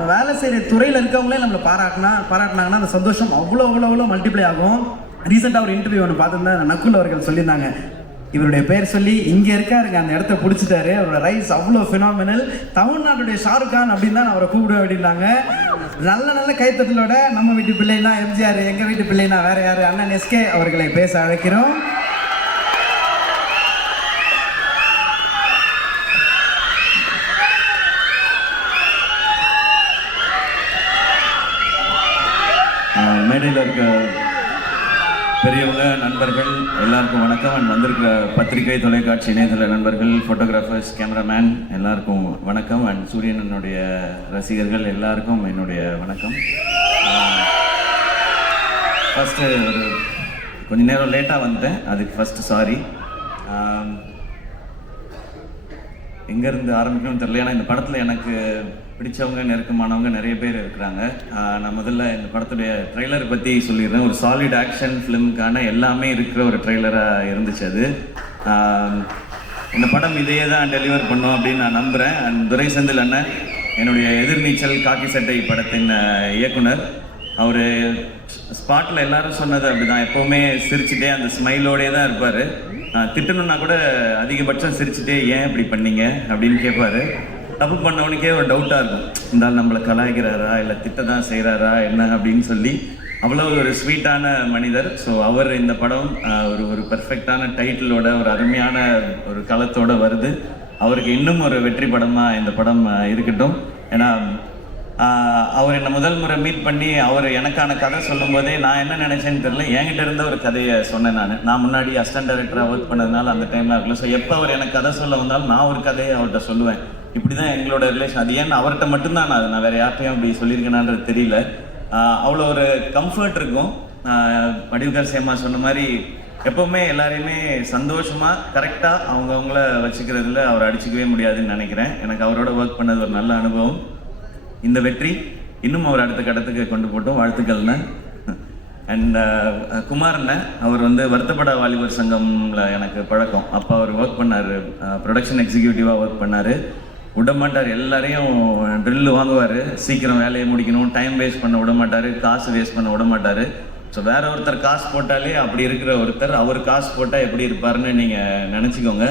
நம்ம வேலை செய்கிற துறையில் இருக்கவங்களே நம்மளை பாராட்டினாங்கன்னா அந்த சந்தோஷம் அவ்வளோ மல்டிப்ளை ஆகும். ரீசெண்டாக ஒரு இன்டர்வியூ ஒன்று பார்த்துருந்தேன், நக்குல் அவர்கள் சொல்லியிருந்தாங்க, இவருடைய பேர் சொல்லி இங்கே இருக்காருங்க, அந்த இடத்த பிடிச்சிட்டாரு, அவரோட ரைஸ் அவ்வளோ ஃபினாமினல், தமிழ்நாட்டுடைய ஷாருக் கான் அப்படின்னு தான் அவரை கூப்பிடுவேன் அப்படின்னாங்க. நல்ல கைத்தட்டலோட நம்ம வீட்டு பிள்ளைனா எம்ஜிஆர், எங்கள் வீட்டு பிள்ளைனா வேற யார், அண்ணன் எஸ்கே அவர்களை பேச அழைக்கிறோம். மேடையில் இருக்க பெரியவங்க, நண்பர்கள் எல்லாருக்கும் வணக்கம். அண்ட் வந்திருக்கிற பத்திரிகை, தொலைக்காட்சி, இணையதள நண்பர்கள், ஃபோட்டோகிராஃபர்ஸ், கேமராமேன் எல்லாருக்கும் வணக்கம். அண்ட் சூரியனனுடைய ரசிகர்கள் எல்லாருக்கும் என்னுடைய வணக்கம். ஃபஸ்ட்டு ஒரு கொஞ்சம் நேரம் லேட்டாக வந்தேன், அதுக்கு ஃபஸ்ட்டு சாரி. எங்கேருந்து ஆரம்பிக்கணும்னு தெரியல, ஏன்னா இந்த படத்தில் எனக்கு பிடிச்சவங்க, நெருக்கமானவங்க நிறைய பேர் இருக்கிறாங்க. நான் முதல்ல இந்த படத்துடைய ட்ரெய்லர் பற்றி சொல்லிடுறேன். ஒரு சாலிட் ஆக்ஷன் ஃபிலிமுக்கான எல்லாமே இருக்கிற ஒரு ட்ரெய்லராக இருந்துச்சு அது. இந்த படம் இதையே தான் டெலிவர் பண்ணோம் அப்படின்னு நான் நம்புகிறேன். அண்ட் துரை செந்தில் அண்ணன், என்னுடைய எதிர்நீச்சல் காக்கி சட்டை படத்தின் இயக்குனர், அவர் ஸ்பாட்டில் எல்லாரும் சொன்னது அப்படிதான், எப்போவுமே சிரிச்சுட்டே அந்த ஸ்மைலோடே தான் இருப்பார். திட்டணுன்னா கூட அதிகபட்சம் சிரிச்சுட்டே ஏன் இப்படி பண்ணீங்க அப்படின்னு கேட்பார். தப்பு பண்ணவனுக்கே ஒரு டவுட்டாக இருக்கும், இருந்தாலும் நம்மளை கலாய்க்கிறாரா இல்லை திட்ட தான் செய்கிறாரா என்ன அப்படின்னு சொல்லி. அவ்வளோ ஒரு ஸ்வீட்டான மனிதர். ஸோ அவர் இந்த படம் ஒரு பெர்ஃபெக்டான டைட்டிலோட, ஒரு அருமையான ஒரு களத்தோடு வருது. அவருக்கு இன்னும் ஒரு வெற்றி படமாக இந்த படம் இருக்கட்டும். ஏன்னா அவர் என்னை முதல் முறை மீட் பண்ணி அவர் எனக்கான கதை சொல்லும் போதே நான் என்ன நினச்சேன்னு தெரியல, என்கிட்ட இருந்த ஒரு கதையை சொன்னேன். நான் முன்னாடி அசிஸ்டன்ட் டைரக்டராக ஒர்க் பண்ணதுனால அந்த டைம்லாம் இருக்கல. ஸோ எப்போ அவர் எனக்கு கதை சொல்ல வந்தாலும் நான் ஒரு கதையை அவர்கிட்ட சொல்லுவேன். இப்படி தான் எங்களோட ரிலேஷன். அது ஏன்னு அவர்கிட்ட மட்டும்தான் நான் வேறு யார்ட்டையும் அப்படி சொல்லியிருக்கேனான்றது தெரியல. அவ்வளோ ஒரு கம்ஃபர்ட் இருக்கும். வடிவுகர் சேமா சொன்ன மாதிரி எப்போவுமே எல்லாரையுமே சந்தோஷமாக கரெக்டாக அவங்கவுங்கள வச்சுக்கிறதுல அவர் அடிச்சிக்கவே முடியாதுன்னு நினைக்கிறேன். எனக்கு அவரோட ஒர்க் பண்ணது ஒரு நல்ல அனுபவம். இந்த வெற்றி இன்னும் அவர் அடுத்த கட்டத்துக்கு கொண்டு போட்டோம், வாழ்த்துக்கள்ண்ணே. அண்ட் குமார்ண்ண, அவர் வருத்தப்பட வாலிபர் சங்கம்ல எனக்கு பழக்கம். அப்போ அவர் ஒர்க் பண்ணார், ப்ரொடக்ஷன் எக்ஸிக்யூட்டிவாக ஒர்க் பண்ணார். விட மாட்டார், எல்லாரையும் ட்ரில்லு வாங்குவார், சீக்கிரம் வேலையை முடிக்கணும், டைம் வேஸ்ட் பண்ண விட மாட்டார், காசு வேஸ்ட் பண்ண விட மாட்டார். ஸோ வேற ஒருத்தர் காசு போட்டாலே அப்படி இருக்கிற ஒருத்தர் அவர் காசு போட்டால் எப்படி இருப்பாருன்னு நீங்கள் நினச்சிக்கோங்க.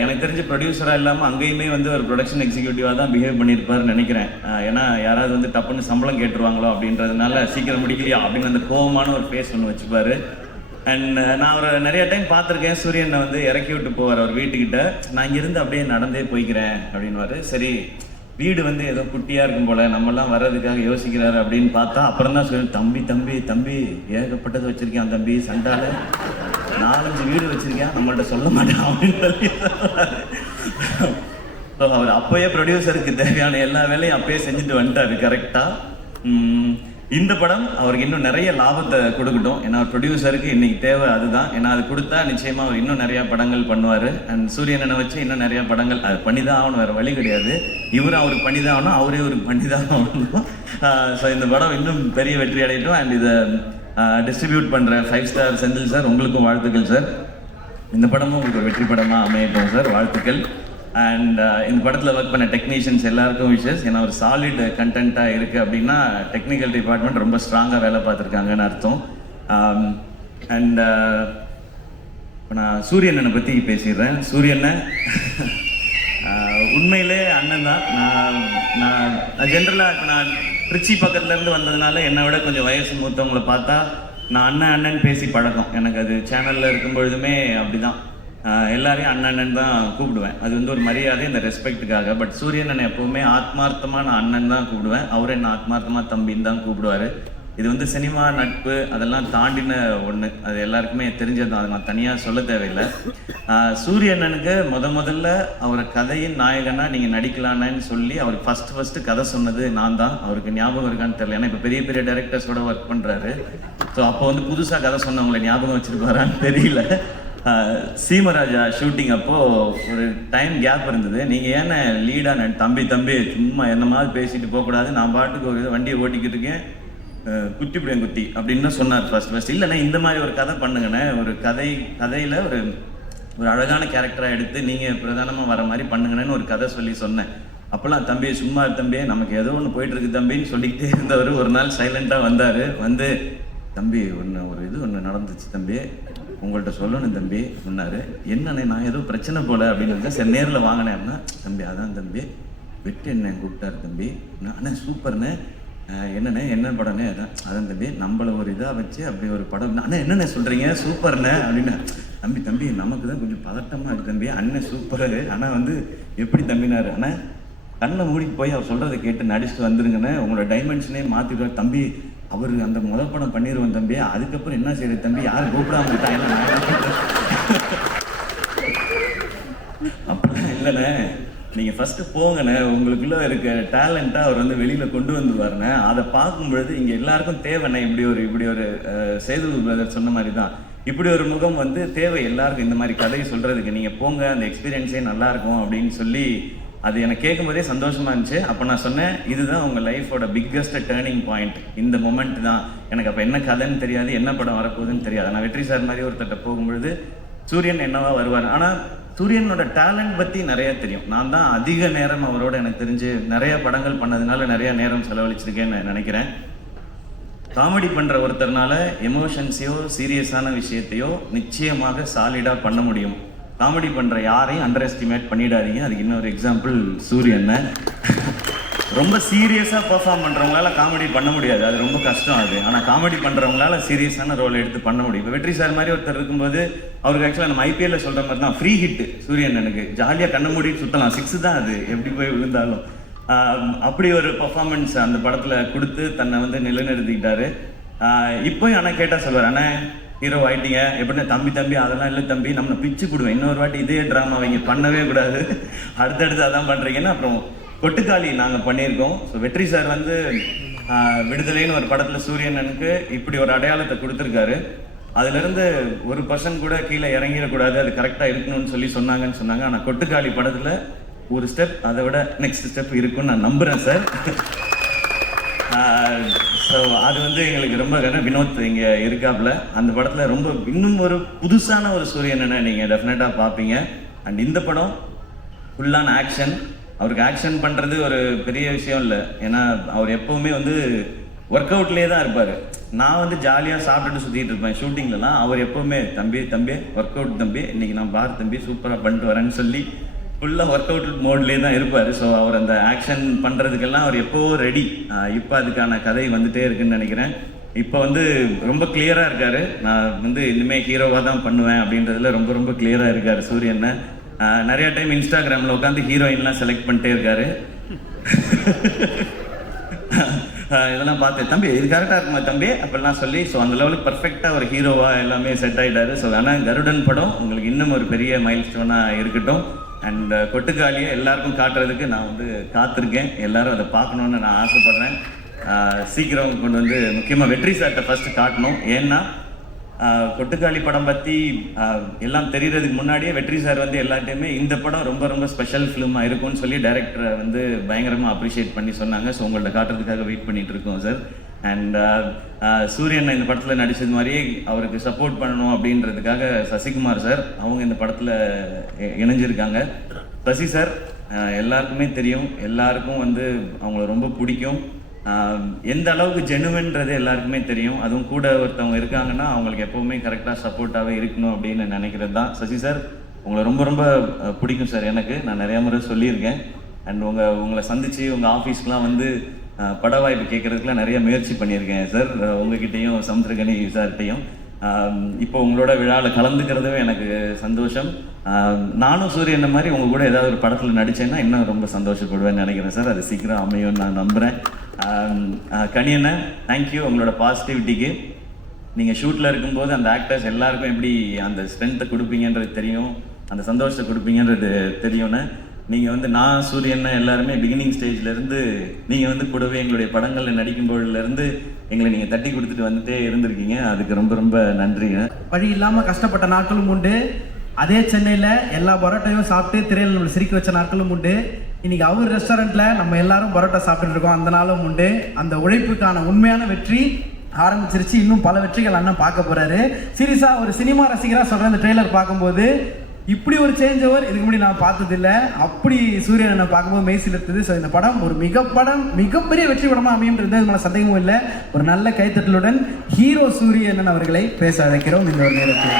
எனக்கு தெரிஞ்ச ப்ரொடியூசராக இல்லாமல் அங்கேயுமே ஒரு ப்ரொடக்ஷன் எக்ஸிக்யூட்டிவாக தான் பிஹேவ் பண்ணியிருப்பாருன்னு நினைக்கிறேன். ஏன்னா யாராவது டப்புன்னு சம்பளம் கேட்டுருவாங்களோ அப்படின்றதுனால சீக்கிரம் முடிக்கலையா அப்படின்னு அந்த கோபமான ஒரு ஃபேஸ் ஒன்று வச்சுப்பார். அண்ட் நான் அவரை நிறைய டைம் பார்த்துருக்கேன். சூரியனை இறக்கி விட்டு போவார் அவர் வீட்டுக்கிட்ட. நான் இங்கேருந்து அப்படியே நடந்தே போய்க்கிறேன் அப்படின்வாரு. சரி, வீடு ஏதோ குட்டியாக இருக்கும் போல், நம்மலாம் வர்றதுக்காக யோசிக்கிறாரு அப்படின்னு பார்த்தா அப்புறம் தான் சொல்லி, தம்பி ஏகப்பட்டது வச்சுருக்கேன் தம்பி, சண்டால 4-5 வீடு வச்சிருக்கேன், நம்மள்ட்ட சொல்ல மாட்டேன் அப்படின்னு சொல்லி. ஸோ அவர் அப்போயே ப்ரொடியூசருக்கு தேவையான எல்லா வேலையும் அப்போயே செஞ்சுட்டு வந்துட்டாரு கரெக்டாக. இந்த படம் அவருக்கு இன்னும் நிறைய லாபத்தை கொடுக்கட்டும். ஏன்னா ப்ரொடியூசருக்கு இன்னைக்கு தேவை அதுதான். ஏன்னா அது கொடுத்தா நிச்சயமாக அவர் இன்னும் நிறையா படங்கள் பண்ணுவார். அண்ட் சூரியனை வச்சு இன்னும் நிறையா படங்கள் அது பண்ணி தான் ஆகணும், வேறு வழி கிடையாது. இவரும் அவருக்கு பண்ணி தான் ஆகணும், அவரே அவருக்கு பண்ணி தான் ஆகணும். ஸோ இந்த படம் இன்னும் பெரிய வெற்றி அடையட்டும். அண்ட் இதை டிஸ்ட்ரிபியூட் பண்ணுற 5 ஸ்டார் செந்தில் சார், உங்களுக்கும் வாழ்த்துக்கள் சார். இந்த படமும் உங்களுக்கு வெற்றி படமாக அமையட்டும் சார், வாழ்த்துக்கள். அண்ட் இந்த படத்தில் ஒர்க் பண்ண டெக்னீஷியன்ஸ் எல்லாருக்கும் விஷஸ். ஏன்னா ஒரு சாலிட் கண்டென்ட்டாக இருக்குது அப்படின்னா டெக்னிக்கல் டிபார்ட்மெண்ட் ரொம்ப ஸ்ட்ராங்காக வேலை பார்த்துருக்காங்கன்னு அர்த்தம். அண்ட் இப்போ நான் சூரியனை பற்றி பேசிடுறேன். சூரியனை உண்மையிலே அண்ணன் தான். நான் ஜென்ரலாக இப்போ நான் திருச்சி பக்கத்துலேருந்து வந்ததுனால என்னை விட கொஞ்சம் வயசு மூத்தவங்களை பார்த்தா நான் அண்ணன் பேசி பழக்கம். எனக்கு அது சேனலில் இருக்கும் பொழுதுமே அப்படி தான், எல்லாரையும் அண்ணன் தான் கூப்பிடுவேன். அது ஒரு மரியாதை, இந்த ரெஸ்பெக்டுக்காக. பட் சூரியன் என்னை எப்போவுமே ஆத்மார்த்தமாக நான் அண்ணன் தான் கூப்பிடுவேன். அவர் என்ன ஆத்மார்த்தமாக தம்பின்னு தான் கூப்பிடுவார். இது சினிமா நட்பு அதெல்லாம் தாண்டின ஒன்று, அது எல்லாருக்குமே தெரிஞ்சது தான், அதை நான் தனியாக சொல்ல தேவையில்லை. சூரியண்ணனுக்கு முதல்ல அவரை கதையின் நாயகனாக நீங்கள் நடிக்கலான்னு சொல்லி அவர் ஃபஸ்ட்டு கதை சொன்னது நான் தான். அவருக்கு ஞாபகம் இருக்கான்னு தெரியல, ஏன்னா இப்போ பெரிய பெரிய டைரக்டர்ஸோட ஒர்க் பண்ணுறாரு. ஸோ அப்போ புதுசாக கதை சொன்னவங்களை ஞாபகம் வச்சுருப்பாரான்னு தெரியல. சீமராஜா ஷூட்டிங் அப்போது ஒரு டைம் கேப் இருந்தது. நீங்கள் ஏன்னா லீடாக தம்பி சும்மா என்ன மாதிரி பேசிட்டு போகக்கூடாது, நான் பாட்டுக்கு ஒரு வண்டியை ஓட்டிக்கிட்டு இருக்கேன், குத்திப்பிடியன் குத்தி அப்படின்னு தான் சொன்னார் ஃபர்ஸ்ட். இல்லைண்ணே இந்த மாதிரி ஒரு கதை பண்ணுங்கண்ணே, ஒரு கதையில் ஒரு அழகான கேரக்டராக எடுத்து நீங்கள் பிரதானமாக வர மாதிரி பண்ணுங்கன்னு ஒரு கதை சொல்லி சொன்னேன். அப்போல்லாம் தம்பி சும்மா தம்பி நமக்கு ஏதோ ஒன்று போயிட்டு இருக்கு தம்பின்னு சொல்லிக்கிட்டே இருந்தவர் ஒரு நாள் சைலண்டாக வந்தார். வந்து தம்பி ஒன்று நடந்துச்சு தம்பி, உங்கள்கிட்ட சொல்லணும் தம்பி சொன்னார். என்னண்ணே நான் ஏதோ பிரச்சனை போல அப்படின்னு சரி நேரில் வாங்கினேன் அப்படின்னா, தம்பி அதான் தம்பி வெற்றி என்ன கூப்பிட்டாரு தம்பி. அண்ணே சூப்பர்ண்ணே, என்னண்ணே என்ன படம்னே அதான் தம்பி நம்மளை ஒரு இதாக வச்சு அப்படி ஒரு படம். அண்ணே என்னண்ணே சொல்கிறீங்க சூப்பர்ண்ணே அப்படின்னு. தம்பி நமக்கு தான் கொஞ்சம் பதட்டமாக இருக்குது தம்பி, அண்ணன் சூப்பரு ஆனால் வந்து எப்படி தம்பினாரு. அண்ணா கண்ணை மூடிட்டு போய் அவர் சொல்கிறத கேட்டு நடிச்சுட்டு வந்துருங்கண்ணே, உங்களோட டைமென்ஷனே மாற்றிடுவார் தம்பி. அவர் அந்த முதல் படம் பண்ணிடுவோம் தம்பி, அதுக்கப்புறம் என்ன செய்யுது தம்பி, யாரும் கூப்பிடாம விட்டாங்க. அப்படிலாம் இல்லைண்ணே, நீங்கள் ஃபஸ்ட்டு போங்கண்ணே, உங்களுக்குள்ளே இருக்க டேலண்ட்டாக அவர் வந்து வெளியில் கொண்டு வந்துருவாருண்ணே. அதை பார்க்கும்பொழுது இங்கே எல்லாருக்கும் தேவைண்ணே. இப்படி ஒரு சேது பிரதர் சொன்ன மாதிரி தான், இப்படி ஒரு முகம் வந்து தேவை எல்லாருக்கும். இந்த மாதிரி கதையை சொல்கிறதுக்கு நீங்கள் போங்க, அந்த எக்ஸ்பீரியன்ஸே நல்லாயிருக்கும் அப்படின்னு சொல்லி அது எனக்கு கேட்கும்போதே சந்தோஷமாக இருந்துச்சு. அப்போ நான் சொன்னேன், இதுதான் உங்கள் லைஃபோட பிக்கஸ்ட் டேர்னிங் பாயிண்ட், இந்த மொமெண்ட் தான். எனக்கு அப்போ என்ன கதைன்னு தெரியாது, என்ன படம் வரப்போகுதுன்னு தெரியாது. நான் வெற்றி சார் மாதிரி ஒருத்தட்ட போகும்பொழுது சூரியன் என்னவா வருவார், ஆனால் சூரியனோட டேலண்ட் பற்றி நிறையா தெரியும். நான் தான் அதிக நேரம் அவரோட எனக்கு தெரிஞ்சு நிறைய படங்கள் பண்ணதுனால நிறையா நேரம் செலவழிச்சிருக்கேன்னு நான் நினைக்கிறேன். காமெடி பண்ணுற ஒருத்தர்னால எமோஷன்ஸையோ சீரியஸான விஷயத்தையோ நிச்சயமாக சாலிடாக பண்ண முடியும். காமெடி பண்ணுற யாரையும் அண்டர் எஸ்டிமேட் பண்ணிடாதீங்க. அதுக்கு இன்னொரு எக்ஸாம்பிள் சூரியன். ரொம்ப சீரியஸாக பர்ஃபார்ம் பண்ணுறவங்களால காமெடி பண்ண முடியாது, அது ரொம்ப கஷ்டம் அது. ஆனால் காமெடி பண்ணுறவங்களால சீரியஸான ரோல் எடுத்து பண்ண முடியும். இப்போ வெற்றி சார் மாதிரி ஒருத்தர் இருக்கும்போது அவருக்கு ஆக்சுவலாக நம்ம ஐபிஎல்ல சொல்கிற மாதிரி தான் ஃப்ரீ ஹிட்டு சூரியன். எனக்கு ஜாலியாக கண்ண மூடி சுற்றலாம், 6 தான் அது எப்படி போய் விழுந்தாலும். அப்படி ஒரு பர்ஃபார்மன்ஸ் அந்த படத்தில் கொடுத்து தன்னை வந்து நிலைநிறுத்திக்கிட்டாரு. இப்போயும் ஆனால் கேட்டால் சொல்வார், அண்ணா ஹீரோ ஆகிட்டீங்க எப்படி தம்பி அதெல்லாம் இல்லை தம்பி, நம்ம பிச்சு கொடுவேன், இன்னொரு வாட்டி இதே ட்ராமா அவங்க பண்ணவே கூடாது, அடுத்தடுத்து அதான் பண்ணுறீங்கன்னா. அப்புறம் கொட்டுக்காளி நாங்கள் பண்ணியிருக்கோம். ஸோ வெற்றி சார் வந்து விடுதலைன்னு ஒரு படத்தில் சூரியனனுக்கு இப்படி ஒரு அடையாளத்தை கொடுத்துருக்காரு. அதுலேருந்து ஒரு பர்சன் கூட கீழே இறங்கிடக்கூடாது, அது கரெக்டாக இருக்கணும்னு சொன்னாங்கன்னு சொன்னாங்க. ஆனால் கொட்டுக்காளி படத்தில் ஒரு ஸ்டெப் அதை விட நெக்ஸ்ட் ஸ்டெப் இருக்குன்னு நான் நம்புகிறேன் சார். ஸோ அது வந்து எங்களுக்கு ரொம்ப வினோத் இங்கே இருக்காப்புல அந்த படத்தில் ரொம்ப இன்னும் ஒரு புதுசான ஒரு சூரியனை நீங்கள் டெஃபினட்டாக பார்ப்பீங்க. அண்ட் இந்த படம் ஃபுல்லான ஆக்ஷன். அவருக்கு ஆக்ஷன் பண்ணுறது ஒரு பெரிய விஷயம் இல்லை, ஏன்னா அவர் எப்போவுமே வந்து ஒர்க் அவுட்லேயே தான் இருப்பார். நான் வந்து ஜாலியாக சாப்பிட்டுட்டு சுற்றிட்டு இருப்பேன் ஷூட்டிங்லலாம். அவர் எப்போவுமே தம்பி ஒர்க் அவுட் தம்பி, இன்றைக்கி நான் பார் தம்பி சூப்பராக பண்ணிட்டு வரேன்னு சொல்லி ஃபுல்லாக ஒர்க் அவுட் மோட்லேயே தான் இருப்பார். ஸோ அவர் அந்த ஆக்ஷன் பண்ணுறதுக்கெல்லாம் அவர் எப்போவோ ரெடி. இப்போ அதுக்கான கதை வந்துகிட்டே இருக்குன்னு நினைக்கிறேன். இப்போ வந்து ரொம்ப கிளியராக இருக்கார். நான் வந்து இனிமேல் ஹீரோவாக தான் பண்ணுவேன் அப்படின்றதுல ரொம்ப ரொம்ப கிளியராக இருக்கார் சூரியன். நிறையா டைம் இன்ஸ்டாகிராமில் உட்காந்து ஹீரோயின்லாம் செலக்ட் பண்ணிட்டே இருக்காரு. இதெல்லாம் பார்த்து தம்பி இது கரெக்டாக இருக்குமா தம்பி அப்படிலாம் சொல்லி, ஸோ அந்த லெவலுக்கு பர்ஃபெக்டாக ஒரு ஹீரோவாக எல்லாமே செட் ஆகிட்டாரு. ஸோ ஆனால் கருடன் படம் உங்களுக்கு இன்னும் ஒரு பெரிய மைல் ஸ்டோனாக இருக்கட்டும். அண்ட் கொட்டுக்காளியை எல்லாருக்கும் காட்டுறதுக்கு நான் வந்து காத்திருக்கேன். எல்லாரும் அதை பார்க்கணுன்னு நான் ஆசைப்படுறேன். சீக்கிரம் கொண்டு வந்து முக்கியமாக வெற்றி சார்கிட்ட ஃபஸ்ட்டு காட்டணும். ஏன்னா கொட்டுக்காளி படம் பற்றி எல்லாம் தெரியறதுக்கு முன்னாடியே வெற்றி சார் வந்து எல்லாத்தையுமே இந்த படம் ரொம்ப ரொம்ப ஸ்பெஷல் ஃபிலிமாக இருக்கும்னு சொல்லி டைரக்டரை வந்து பயங்கரமாக அப்ரிஷியேட் பண்ணி சொன்னாங்க. ஸோ உங்கள்ட்ட காட்டுறதுக்காக வெயிட் பண்ணிட்டு இருக்கோம் சார். அண்ட் சூரியன் இந்த படத்தில் நடித்தது மாதிரியே அவருக்கு சப்போர்ட் பண்ணணும் அப்படின்றதுக்காக சசிகுமார் சார் அவங்க இந்த படத்தில் இணைஞ்சிருக்காங்க. சசி சார் எல்லாருக்குமே தெரியும், எல்லாருக்கும் வந்து அவங்கள ரொம்ப பிடிக்கும். எந்த அளவுக்கு ஜெனுவன்றது எல்லாருக்குமே தெரியும். அதுவும் கூட ஒருத்தவங்க இருக்காங்கன்னா அவங்களுக்கு எப்போவுமே கரெக்டாக சப்போர்ட்டாகவே இருக்கணும் அப்படின்னு நினைக்கிறது தான். சசி சார் உங்களை ரொம்ப ரொம்ப பிடிக்கும் சார். எனக்கு நான் நிறையா முறை சொல்லியிருக்கேன். அண்ட் உங்களை சந்தித்து உங்கள் ஆஃபீஸ்க்கெலாம் வந்து பட வாய்ப்பு கேட்குறதுக்குலாம் நிறைய முயற்சி பண்ணியிருக்கேன் சார், உங்ககிட்டையும் சமுத்திரகனி சார்கிட்டையும். இப்போ உங்களோட விழாவில் கலந்துக்கிறதும் எனக்கு சந்தோஷம். நானும் சூரியன் மாதிரி உங்கள் கூட ஏதாவது ஒரு படத்தில் நடித்தேன்னா இன்னும் ரொம்ப சந்தோஷப்படுவேன்னு நினைக்கிறேன் சார். அது சீக்கிரம் அமையும்னு நான் நம்புகிறேன். கனியண்ணா தேங்க்யூ உங்களோட பாசிட்டிவிட்டிக்கு. நீங்கள் ஷூட்டில் இருக்கும்போது அந்த ஆக்டர்ஸ் எல்லாருக்கும் எப்படி அந்த ஸ்ட்ரென்த்தை கொடுப்பீங்கன்றது தெரியும், அந்த சந்தோஷத்தை கொடுப்பீங்கன்றது தெரியும்னு. நீங்கள் வந்து நான் சூரியன் எல்லாருமே பிகினிங் ஸ்டேஜ்லேருந்து நீங்கள் வந்து கூடவே எங்களுடைய படங்களில் நடிக்கும்போதுலேருந்து எங்களை நீங்கள் தட்டி கொடுத்துட்டு வந்துட்டே இருந்திருக்கீங்க. அதுக்கு ரொம்ப ரொம்ப நன்றிங்க. வழி இல்லாமல் கஷ்டப்பட்ட நாட்களும் உண்டு. அதே சென்னையில் எல்லா பரோட்டையும் சாப்பிட்டு திரையில் நம்மளை சிரிக்க வச்ச நாட்களும் உண்டு. இன்னைக்கு அவர் ரெஸ்டாரண்ட்டில் நம்ம எல்லாரும் பரோட்டா சாப்பிட்டு இருக்கோம், அந்த நாளும் உண்டு. அந்த உழைப்புக்கான உண்மையான வெற்றி ஆரம்பிச்சிருச்சு. இன்னும் பல வெற்றிகள் அண்ணன் பார்க்க போகிறாரு. சீரியஸாக ஒரு சினிமா ரசிகராக சொல்கிற அந்த ட்ரெய்லர் பார்க்கும்போது இப்படி ஒரு சேஞ்ச் ஓவர் இதுக்கு முன்னாடி நான் பார்த்ததில்லை. அப்படி சூரியன் என்னை பார்க்கும்போது மெய்சில் இருக்குது. ஸோ இந்த படம் ஒரு மிகப்பெரிய வெற்றி படமாக அமையும்ன்றது நம்மள சந்தேகமும் இல்லை. ஒரு நல்ல கைத்தட்டலுடன் ஹீரோ சூரியன் அவர்களை பேச அழைக்கிறோம் இந்த ஒரு நேரத்தில்.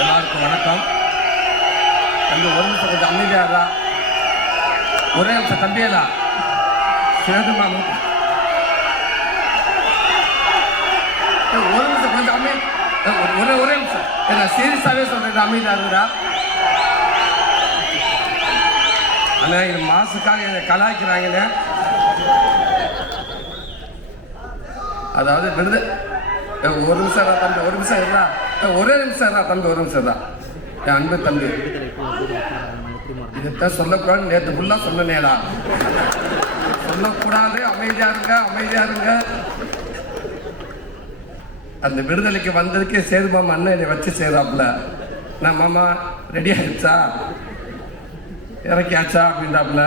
எல்லாருக்கும் வணக்கம். தம்பி ஒரு நிமிஷம் கொஞ்சம் அமைதியாரா, ஒரே நிமிஷம் தம்பியலா சேதுமா ஒரு நிமிஷம் கொஞ்சம் ஒரே நிமிஷம் என்ன சீரியஸாகவே சொல்றேன், அமைதியா இருக்குடா. அண்ணா இது மாசுக்காக என்னை கலாய்க்கிறாங்கண்ணே. அதாவது விருது ஒரு நிமிஷம் தம்பி, ஒரு நிமிஷம் இருடா, ஒரே நிமிஷம் இருடா தம்பி, ஒரு நிமிஷம் தான் என் அன்பு தம்பி. இதைத்தான் சொல்லக்கூடாது நேற்று ஃபுல்லாக சொன்னேடா, சொல்லக்கூடாது, அமைதியா இருங்க. அந்த விடுதலைக்கு வந்ததுக்கே சேது மாமா அண்ணன் என்னை வச்சு செய்தாப்புல. நான் மாமா ரெடி ஆயிடுச்சா, இறக்கியாச்சா அப்படின்றாப்புல.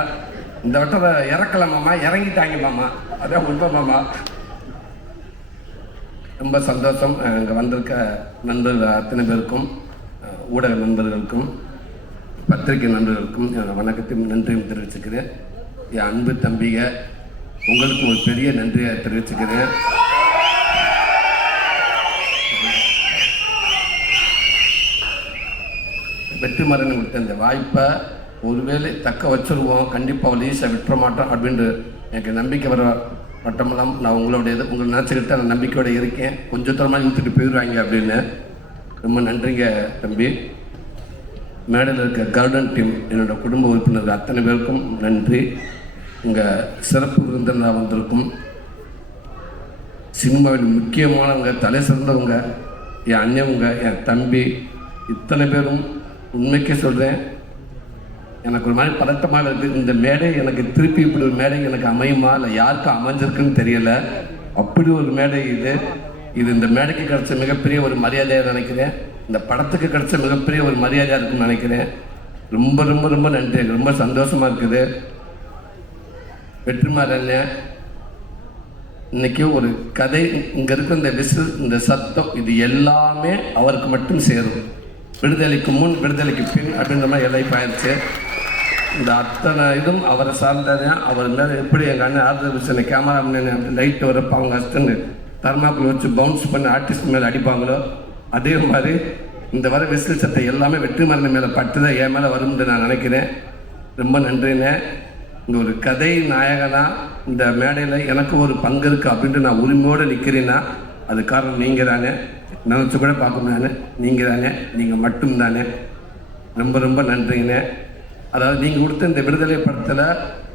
இந்த வட்டம் இறக்கல மாமா, இறங்கிட்டாங்க மாமா, அதான் உண்மை மாமா. ரொம்ப சந்தோஷம். இங்கே வந்திருக்க நண்பர்கள் அத்தனை பேருக்கும், ஊடக நண்பர்களுக்கும், பத்திரிகை நண்பர்களுக்கும் வணக்கத்தையும் நன்றியும் தெரிவிச்சுக்கிறேன். என் அன்பு தம்பிங்க உங்களுக்கு ஒரு பெரிய நன்றியை தெரிவிச்சுக்கிறேன். வெற்றிமாறன் கொடுத்த இந்த வாய்ப்பை ஒருவேளை தக்க வச்சுருவோம், கண்டிப்பாக அவள் ஈஸியாக விட்டுற மாட்டோம் அப்படின்ட்டு எனக்கு நம்பிக்கை வர மட்டமெல்லாம் நான் உங்களுடைய உங்களை நினச்சிக்கிட்டு நான் நம்பிக்கையோடு இருக்கேன். கொஞ்சம் தூரமாக இழுத்துட்டு போயிடுவாங்க அப்படின்னு. ரொம்ப நன்றிங்க தம்பி. மேடையில் இருக்க கார்டன் டீம், என்னோடய குடும்ப உறுப்பினர்கள் அத்தனை பேருக்கும் நன்றி. உங்கள் சிறப்பு விருந்தினராக வந்திருக்கும் சினிமாவில் முக்கியமானவங்க, தலை சிறந்தவங்க, என் அண்ணவங்க, என் தம்பி, இத்தனை பேரும் உண்மைக்கே சொல்கிறேன், எனக்கு ஒரு மாதிரி பதட்டமாக இருக்குது. இந்த மேடை எனக்கு திருப்பி இப்படி ஒரு மேடை எனக்கு அமையுமா இல்லை யாருக்கு அமைஞ்சிருக்குன்னு தெரியலை. அப்படி ஒரு மேடை இது இந்த மேடைக்கு கிடைச்ச மிகப்பெரிய ஒரு மரியாதையாக நினைக்கிறேன். இந்த படத்துக்கு கிடைச்ச மிகப்பெரிய ஒரு மரியாதையாக இருக்குன்னு நினைக்கிறேன். ரொம்ப ரொம்ப ரொம்ப நன்றி, ரொம்ப சந்தோஷமாக இருக்குது. வெற்றிமாறன் இன்னைக்கு ஒரு கதை, இங்கே இருக்கிற இந்த விசில், இந்த சத்தம், இது எல்லாமே அவருக்கு மட்டும் சேரும். விடுதலைக்கு முன் விடுதலைக்கு பின் அப்படின்ற மாதிரி எல்லாம் ஆயிடுச்சு. இந்த அத்தனை இதுவும் அவரை சார்ந்தது. அவர் மேலே எப்படி எங்கள் அண்ணன் ஆர்டர் விஷயம் கேமராமேன் லைட் வரப்போ அவங்க ஹஸ்பண்டு தர்மாக்குள் வச்சு பவுன்ஸ் பண்ணி ஆர்டிஸ்ட் மேலே அடிப்பாங்களோ, அதே மாதிரி இந்த வர விசில் சட்டை எல்லாமே வெற்றிமாறன் மேலே பட்டுதான் என் மேலே வரும்னு நான் நினைக்கிறேன். ரொம்ப நன்றிண்ணே. இந்த ஒரு கதை நாயகனாக இந்த மேடையில் எனக்கு ஒரு பங்கு இருக்குது அப்படின்ட்டு நான் உரிமையோடு நிற்கிறேன்னா அது காரணம் நீங்கள் தானே. நினச்சி கூட பார்க்க முடியாது, நீங்கள் தானே, நீங்கள் மட்டும்தானே. ரொம்ப ரொம்ப நன்றிங்கண்ணே. அதாவது நீங்கள் கொடுத்த இந்த விடுதலை படத்தில்,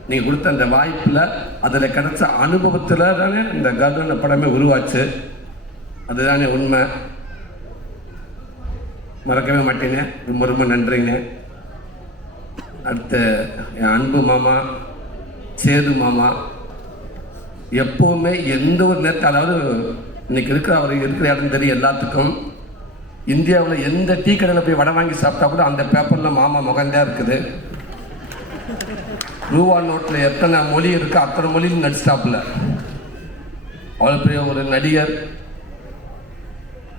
நீங்கள் கொடுத்த அந்த வாய்ப்பில், அதில் கிடைச்ச அனுபவத்தில் தானே இந்த கார்டன் படமே உருவாச்சு. அதுதானே உண்மை, மறக்கவே மாட்டேங்க. ரொம்ப ரொம்ப நன்றிங்க. அடுத்த என் அன்பு மாமா சேது மாமா, எப்போவுமே எந்த ஒரு நேரத்தில், அதாவது இன்னைக்கு அவர் இருக்கிற இடம் தெரியும் எல்லாத்துக்கும். இந்தியாவில் எந்த டீ கடையில் போய் வடை வாங்கி சாப்பிட்டா கூட அந்த பேப்பரில் மாமா முகந்தான் இருக்குது. ரூபா நோட்டில் எத்தனை மொழி இருக்கோ அத்தனை மொழியில் நடிச்சிட்டாப்புல. அவ்வளோ பெரிய ஒரு நடிகர்.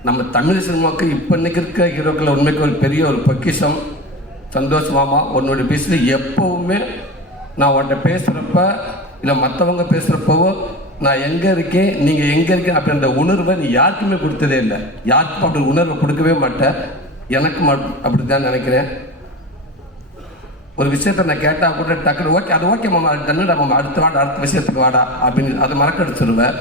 நம்ம தமிழ் சினிமாவுக்கு இப்போ இன்னைக்கு இருக்க ஹீரோக்கள் உண்மைக்கு ஒரு பெரிய ஒரு பொக்கிஷம். சந்தோஷ் மாமா, உன்னுடைய பேசில் எப்போவுமே நான் உன்கிட்ட பேசுகிறப்ப இல்லை மற்றவங்க பேசுகிறப்பவோ நான் எங்கே இருக்கேன், நீங்கள் எங்கே இருக்கேன் அப்படின்ற உணர்வை நீ யாருக்குமே கொடுத்ததே இல்லை. யாருக்கும் அப்படி உணர்வை கொடுக்கவே மாட்டேன். எனக்கு அப்படி தான் நினைக்கிறேன். ஒரு விஷயத்த நான் கேட்டால் கூட டக்குனு ஓகே, அது ஓகே மாமா, தண்ணுடா மாமா, அடுத்த விஷயத்துக்கு வாடா அப்படின்னு அதை மறக்கடிச்சிருவேன்.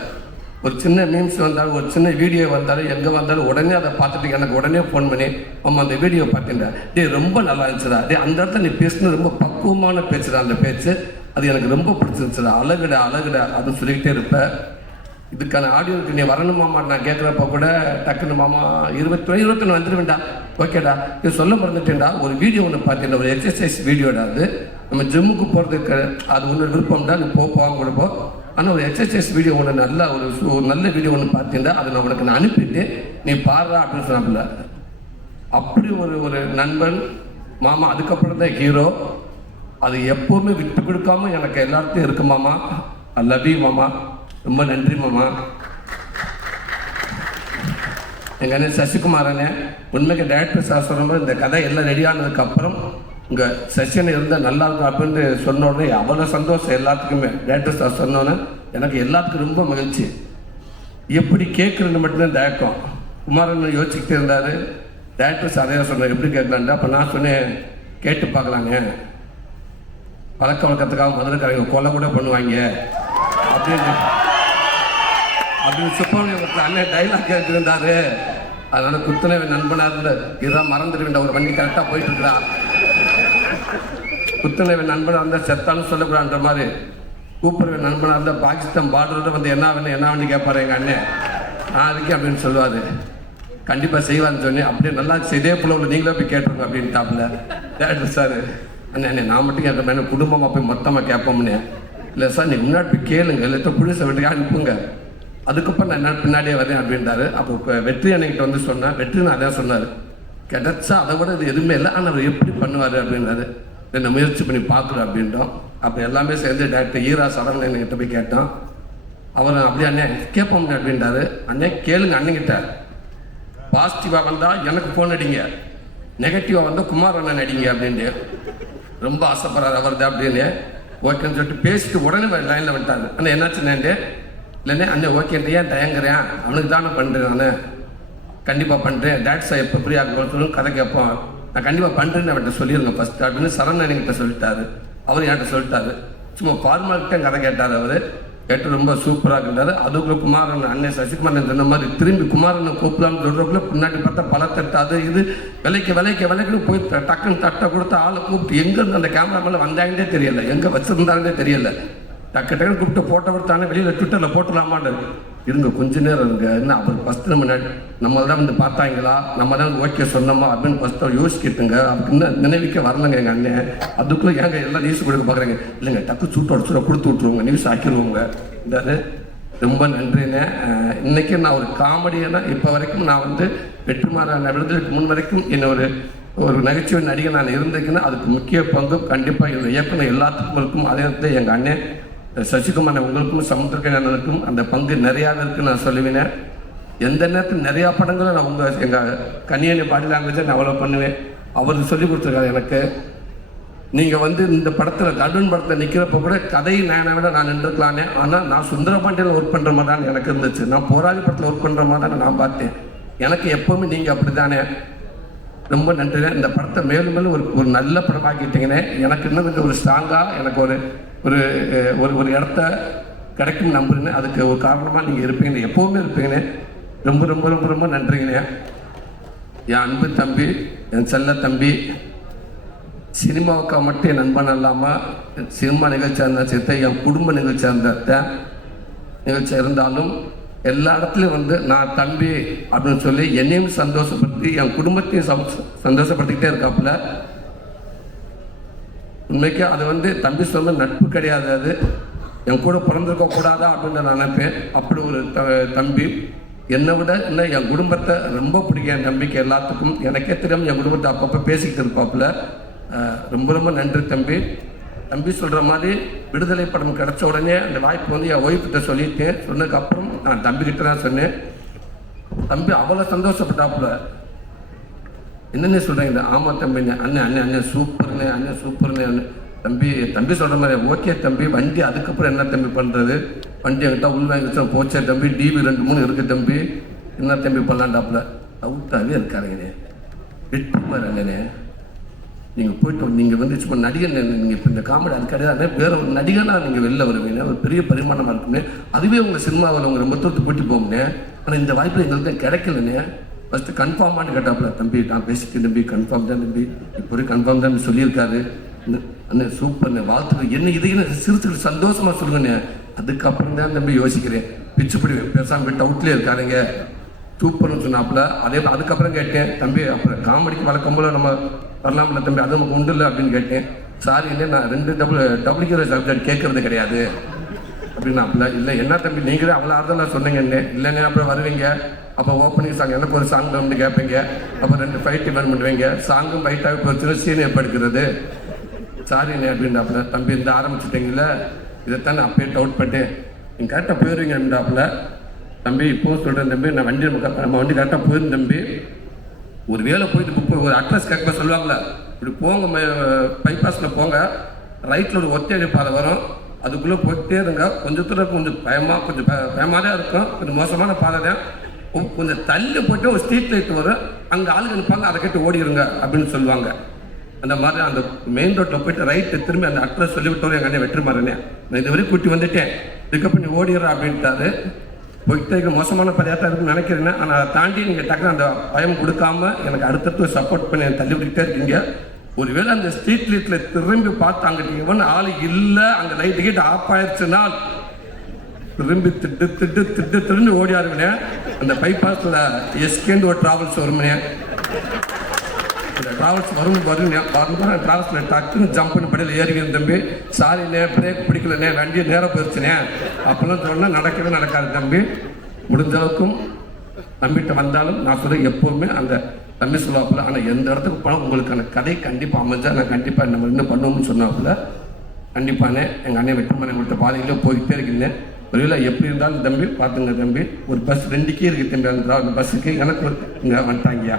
ஒரு சின்ன மீம்ஸ் வந்தாலும், ஒரு சின்ன வீடியோ வந்தாலும், எங்கே வந்தாலும் உடனே அதை பார்த்துட்டு எனக்கு உடனே ஃபோன் பண்ணி, அம்மா அந்த வீடியோ பார்த்தீங்களா, ரொம்ப நல்லா இருந்துச்சுடா, அந்த இடத்துல நீ பேசுனது ரொம்ப பக்குவமான பேச்சுடா, அந்த பேச்சு அது எனக்கு ரொம்ப பிடிச்சிருந்துச்சுடா, அழகுடா அப்படின்னு சொல்லிக்கிட்டே இருப்பேன். இதுக்கான ஆடியோவுக்கு நீ வரணுமாமா நான் கேட்குறப்ப கூட டக்குன்னு மாமா 21 வந்துடுவேண்டா, ஓகேடா, இது சொல்ல மறந்துட்டேன்டா, ஒரு வீடியோ ஒன்று பார்த்தேன்டா, ஒரு எக்ஸசைஸ் வீடியோடா, அது நம்ம ஜிம்முக்கு போகிறதுக்கு அது ஒன்று விருப்பம்டா, நீ போவாங்க கூட போ, ஆனால் ஒரு எக்ஸசைஸ் வீடியோ ஒன்று நல்ல ஒரு நல்ல வீடியோ ஒன்று பார்த்தீங்கன்னா அதை நான் உனக்கு அனுப்பிட்டு நீ பாடுறா அப்படின்னு சொன்னாப்புல. அப்படி ஒரு நண்பன் மாமா. அதுக்கப்புறம் தான் ஹீரோ. அது எப்போவுமே விட்டு கொடுக்காம எனக்கு எல்லாத்தையும் இருக்கு மாமா. ஐ லவ் யூ மாமா. ரொம்ப நன்றி மாமா. எங்கள் அண்ணன் சசிகுமார் அண்ணன் உண்மைக்கு டைரக்டர் சார் சொன்ன இந்த கதை எல்லாம் ரெடி ஆனதுக்கப்புறம் இங்கே செஷன் இருந்தால் நல்லா இருக்கும் அப்படின்னு சொன்ன உடனே அவ்வளோ சந்தோஷம் எல்லாத்துக்குமே. டைரக்டர் சார் சொன்னோன்னே எனக்கு எல்லாத்துக்கும் ரொம்ப மகிழ்ச்சி. எப்படி கேட்குறேன்னு மட்டும்தான் தயக்கம். குமாரன் யோசிச்சுக்கிட்டே இருந்தார். டைரக்டர் சார் அதையா சொன்னார், எப்படி கேட்கலான்ட்டு. அப்போ நான் சொன்னேன், கேட்டு பார்க்கலாங்க, பழக்க வழக்கத்துக்காக மதுரைக்காரங்க கொலை கூட பண்ணுவாங்க அப்படின்னு சுப்பிரமணியத்தில் அண்ணன் டைலாக் கேட்டுருந்தாரு. அதனால குத்துனவை நண்பனாக இருந்த இதுதான் மறந்துடுவேன். ஒரு வண்டி கரெக்டாக போயிட்டு இருக்கிறா. குத்துனவை நண்பனாக இருந்தால் செத்தாலும் சொல்லக்கூடாதுன்ற மாதிரி கூப்பிடுற நண்பனாக இருந்தால் பாகிஸ்தான் பார்டரோட வந்து என்ன வேணும் கேட்பாரு எங்கள் அண்ணன். நான் அதுக்கு அப்படின்னு சொல்லுவார். கண்டிப்பாக செய்வான்னு சொன்னேன். அப்படியே நல்லா இதே போல உள்ள நீங்களே போய் கேட்டுருங்க அப்படின்னு டாப்பில் டேரக்டர் சார். அண்ணே நான் மட்டும் கேட்குற மாதிரி குடும்பமாக போய் மொத்தமாக கேட்போம்னே. இல்லை சார் நீ முன்னாடி போய் கேளுங்க, இல்லை புதுசை வீட்டுக்கு அனுப்புங்க, அதுக்கப்புறம் நான் என்ன பின்னாடியே வரேன் அப்படின்ட்டாரு. அப்போ வெற்றி அன்னைக்கிட்ட வந்து சொன்னேன். வெற்றி நான் அதான் சொன்னார், கிடைச்சா அதை விட இது எதுவுமே இல்லை, ஆனால் அவர் எப்படி பண்ணுவார் அப்படின்னாரு. என்ன முயற்சி பண்ணி பார்க்குறோம் அப்படின்றோம். அப்போ எல்லாமே சேர்ந்து டாக்டர் ஈரா சரவணன் என்கிட்ட போய் கேட்டோம். அவர் அப்படியே அண்ணே கேட்போம் அப்படின்றாரு. அண்ணே கேளுங்க அண்ணங்கிட்ட, பாசிட்டிவாக வந்தால் எனக்கு ஃபோன் அடிங்க, நெகட்டிவாக வந்தால் குமார் அண்ணன் அடிங்க அப்படின்னு ரொம்ப ஆசைப்படுறாரு அவர் தான் அப்படின்னு. ஓகேன்னு சொல்லிட்டு பேசிட்டு உடனே லைனில் வந்துட்டாங்க. அண்ணா என்னாச்சுண்ணே? இல்லைண்ணே அண்ணே ஓகேன்ட்டு ஏன் தயங்குறேன், அவனுக்கு தானே பண்ணுறேன், நான் கண்டிப்பாக பண்ணுறேன், டேட்ஸை எப்போ ஃப்ரீ ஆகணும் கதை கேட்போம், நான் கண்டிப்பாக பண்ணுறேன்னு அவன்கிட்ட சொல்லிடுங்க ஃபஸ்ட்டு அப்படின்னு சரவணன் என்கிட்ட சொல்லிட்டாரு. அவர் என்கிட்ட சொல்லிட்டாரு. சும்மா ஃபார்மாலிட்ட கதை கேட்டார். அவர் கேட்டு ரொம்ப சூப்பராக இருந்தார். அதுக்குள்ள குமாரன் அண்ணன் சசிகுமாரன் சொன்ன மாதிரி திரும்பி குமாரனை கூப்பிடலான்னு சொல்கிறதுக்குள்ள பின்னாடி பார்த்தா பல தட்டு அது இது விலைக்குன்னு போய் டக்குன்னு தட்டை கொடுத்து ஆளை கூப்பிட்டு எங்கேருந்து அந்த கேமரா மேலே வந்தாங்கன்னே தெரியல, எங்கே வச்சுருந்தாங்கன்னே தெரியல. டக்குன்னு கூப்பிட்டு போட்டோ எடுத்தானே வெளியில் ட்விட்டரில் போட்டுடலாமான்னு இருங்க கொஞ்ச நேரம் இருங்க. என்ன அவர் ஃபஸ்ட்டு நம்மளை தான் வந்து பார்த்தாங்களா, நம்ம தான் ஓகே சொன்னோமா அப்படின்னு ஃபஸ்ட்டு அவர் யோசிக்கிட்டுங்க. அதுக்கு இன்னும் நினைவிக்க வரலங்க எங்கள் அண்ணன். அதுக்குள்ளே ஏங்க எல்லாம் நியூஸ் கொடுக்க பார்க்குறேங்க. இல்லைங்க டக்கு சூட்டு உடச்சுட கொடுத்து விட்ருவோங்க, நியூஸ் ஆக்கிடுவோங்க. இந்த ரொம்ப நன்றிண்ணே. இன்றைக்கி நான் ஒரு காமெடியனா இப்போ வரைக்கும் நான் வந்து வெற்றிமாறன் விடுதலுக்கு முன் வரைக்கும் என்ன ஒரு நகைச்சுவை நடிகை நான் இருந்திருக்கேன்னா அதுக்கு முக்கிய பங்கு கண்டிப்பாக என்னோட இயக்குனர் எல்லாத்துக்கும் இருக்கும். அதே நேரத்தில் எங்கள் அண்ணன் சசிகுமார் உங்களுக்கும் சமுத்திரக்கண்ணனுக்கும் அந்த பங்கு நிறையா இருக்குன்னு நான் சொல்லுவேன். எந்த நேரத்தில் நிறையா படங்களை நான் எங்கள் கன்னியனை பாடி லாங்குவேஜை நான் அவ்வளோ பண்ணுவேன். அவருக்கு சொல்லி கொடுத்துருக்காரு எனக்கு. நீங்கள் வந்து இந்த படத்தில் கடுன் படத்தில் நிற்கிறப்ப கூட கதை நாயனை விட நான் நின்றுக்கலானே, ஆனால் நான் சுந்தரபாண்டியில் ஒர்க் பண்ணுற மாதிரி தான் எனக்கு இருந்துச்சு. நான் போராளி படத்தில் ஒர்க் பண்ணுற மாதிரி தான் நான் பார்த்தேன். எனக்கு எப்போவுமே நீங்கள் அப்படி தானே. ரொம்ப நன்றி. இந்த படத்தை மேலும் மேலும் ஒரு நல்ல படம் ஆக்கிட்டீங்கன்னே. எனக்கு இன்னும் கொஞ்சம் ஒரு ஸ்ட்ராங்காக எனக்கு ஒரு ஒரு இடத்த கிடைக்கும் நம்புறேன்னு. அதுக்கு ஒரு காரணமாக நீங்கள் இருப்பீங்கண்ணே, எப்போவுமே இருப்பீங்கண்ணே. ரொம்ப ரொம்ப ரொம்ப ரொம்ப நன்றிங்கண்ணே. என் அன்பு தம்பி, என் செல்ல தம்பி, சினிமாவுக்காக மட்டும் என் நண்பன் இல்லாமல் சினிமா நிகழ்ச்சியாக இருந்தால் சேர்த்த என் குடும்ப நிகழ்ச்சியாக இருந்த நிகழ்ச்சியாக இருந்தாலும் எல்லா இடத்துலையும் வந்து நான் தம்பி அப்படின்னு சொல்லி என்னையும் சந்தோஷப்படுத்தி என் குடும்பத்தையும் சந்தோஷப்படுத்திக்கிட்டே இருக்காப்புல. உண்மைக்கு அது வந்து தம்பி சொல்ல நட்பு கிடையாது, அது என் கூட பிறந்திருக்க கூடாதா அப்படின்னு நான் நினைப்பேன். அப்படி ஒரு தம்பி என்னை விட இல்லை என் குடும்பத்தை ரொம்ப பிடிக்கும். என் நம்பிக்கை எல்லாத்துக்கும் எனக்கே தெரியாமல் என் குடும்பத்தை அப்பப்போ பேசிக்கிட்டு இருப்பாப்புல. ரொம்ப ரொம்ப நன்றி தம்பி. தம்பி சொல்கிற மாதிரி விடுதலை படம் கிடச்ச உடனே அந்த வாய்ப்பு வந்து என் ஒய்ஃப்கிட்ட சொல்லிட்டேன். சொன்னதுக்கப்புறம் நான் தம்பிக்கிட்ட தான் சொன்னேன். தம்பி அவ்வளோ சந்தோஷப்பட்டாப்புல. என்னென்ன சொல்கிறீங்க? ஆமாம் தம்பி, அண்ணன் சூப்பர்ண்ணே, அண்ணன் சூப்பர்ண்ணே. தம்பி சொல்கிற மாதிரி ஓகே தம்பி. வண்டி அதுக்கப்புறம் என்ன தம்பி பண்ணுறது? வண்டி என்கிட்ட உள்வாங்கிச்சா போச்சே தம்பி, டிவி 2-3 இருக்குது தம்பி, என்ன தம்பி பண்ணலான்டாப்புல. அவுட்டாகவே இருக்காருங்கண்ணே. வெற்றிமாறன் அண்ணனே, நீங்கள் போய்ட்டு நீங்கள் வந்து சும்மா நடிகன், நீங்கள் இப்போ இந்த காமெடி அது கிடையாது, வேறு ஒரு நடிகனாக நீங்கள் வெளில வருவீங்க, ஒரு பெரிய பரிமாணமாக இருக்குன்னு. அதுவே உங்கள் சினிமாவில் உங்கள் ரொம்ப தூரத்து போயிட்டு போகும்னே. ஆனால் இந்த வாய்ப்பு எங்களுக்கு கிடைக்கலண்ணே. ஃபஸ்ட்டு கன்ஃபார்மானு கேட்டாப்புல. தம்பி நான் பேசிட்டு தம்பி கன்ஃபார்ம் தான் தம்பி, இப்போ வரைக்கும் கன்ஃபார்ம் தான் சொல்லியிருக்காரு. அண்ணே சூப்பர்ண்ணே, வாழ்த்துக்கள். என்ன இதுக்கு சிரிச்சுக்கிட்டு சந்தோஷமாக சொல்லுங்கண்ணே. அதுக்கப்புறம் தான் தம்பி யோசிக்கிறேன். பிச்சுப்படி பேசாமல் போய் டவுட்லேயே இருக்காருங்க, சூப்பர்னு சொன்னாப்புல. அதுக்கப்புறம் கேட்டேன், தம்பி அப்புறம் காமெடிக்கு வழக்கம்போல நம்ம வரலாம்ல தம்பி, அது நமக்கு உண்டு இல்லை அப்படின்னு கேட்டேன். சாரி இல்லை, நான் 2 டபுள் சப்ஜெக்ட் கேட்கறது கிடையாது அப்படின்னாப்புல. இல்லை என்ன தம்பி நீங்களே அவ்வளோ ஆறுதலாக சொன்னீங்கண்ணே. இல்லைண்ணே அப்புறம் வருவீங்க, அப்போ ஓப்பனிங் சாங் எனக்கு ஒரு சாங் வந்து கேட்பீங்க, அப்போ 2 ஃபைட் டிபெண்ட் பண்ணுவீங்க, சாங்கும் ஃபைட்டாக போச்சுன்னா சீன் ஏற்படுத்துறது சாரிண்ணே அப்படின்றாப்புல. தம்பி இந்த ஆரம்பிச்சுட்டீங்கள, இதைத்தான் நான் அப்பயே டவுட் பண்ணிட்டேன், நீங்கள் கரெக்டாக போயிடுவீங்க அப்படின்றாப்புல. தம்பி இப்போவும் சொல்கிறேன் தம்பி, நான் நம்ம வண்டி கரெக்டாக போயிடும் தம்பி. ஒரு வேலை போயிட்டு இப்போ ஒரு அட்ரஸ் கரெக்டாக சொல்லுவாங்களே, இப்படி போங்க பைபாஸில் போங்க, ரைட்டில் ஒரு ஒத்தையடி பாதை வரும், அதுக்குள்ளே போயிட்டே இருங்க. கொஞ்சம் தூரம் கொஞ்சம் பயமாக தான் இருக்கும், கொஞ்சம் மோசமான பாதை தான். கொஞ்சம் தள்ளி போய்ட்டு ஒரு ஸ்ட்ரீட் லைட் வரும், அங்கே ஆளுங்க நிற்பாங்க, அதை கேட்டு ஓடிடுங்க அப்படின்னு சொல்லுவாங்க. அந்த மாதிரி அந்த மெயின் ரோட்டில் போயிட்டு ரைட்டு திரும்பி அந்த அட்ரஸ் சொல்லிவிட்டோம். எங்கள் அண்ணன் வெற்றிமாறனே, நான் இது வரைக்கும் கூட்டி வந்துட்டேன், பிக்கப் பண்ணி ஓடிடுறேன் அப்படின்ட்டாரு. போய்ட்டு மோசமான பதையாத்தான் இருக்குன்னு நினைக்கிறேன். ஆனால் அதை தாண்டி நீங்கள் டக்குன்னு அந்த பயம் கொடுக்காம எனக்கு அடுத்தடுத்து சப்போர்ட் பண்ணி தள்ளி விட்டுக்கிட்டே இருக்கீங்க. ஒருவேளை அந்த ஸ்ட்ரீட் லைட்டில் திரும்பி பார்த்து அங்கிட்டு எவன் ஆள் இல்லை, அங்கே லைட்டு கிட்ட ஆஃப் ஆயிடுச்சுன்னா திரும்பி திட்டு ஓடியாருங்கண்ணே. அந்த பைபாஸில் எஸ்கேண்டு ஒரு ட்ராவல்ஸ் வருமுனே, அந்த ட்ராவல்ஸ் வரும்போது ட்ராவல்ஸில் டக்குன்னு ஜம்ப் பண்ணி படியில் ஏறிக்கணும் தம்பி. சாரிண்ணே, பிரேக் பிடிக்கலண்ணே, வண்டியை நேரம் போயிடுச்சுனே அப்போல்லாம் சொன்னால் நடக்கவே நடக்காது தம்பி. முடிஞ்ச அளவுக்கும் நம்பிட்டு வந்தாலும் நான் சொல்ல எப்போவுமே அந்த தம்பி சொல்லுவாப்புல. ஆனால் எந்த இடத்துக்கு போனால் உங்களுக்கான கதை கண்டிப்பாக அமைஞ்சால் நான் கண்டிப்பாக நம்ம இன்னும் பண்ணுவோம்னு சொன்னாப்புல. கண்டிப்பானே எங்கள் அண்ணன் வெற்றிமாறன் கொடுத்த பாதையில போய்கிட்டே இருக்கேன். ஒருவேளை எப்படி இருந்தாலும் தம்பி பார்த்துங்க தம்பி, ஒரு பஸ் 2 கீ இருக்குது தம்பி, அந்த பஸ்ஸுக்கு எனக்கு இங்கே வந்துட்டாங்கயா.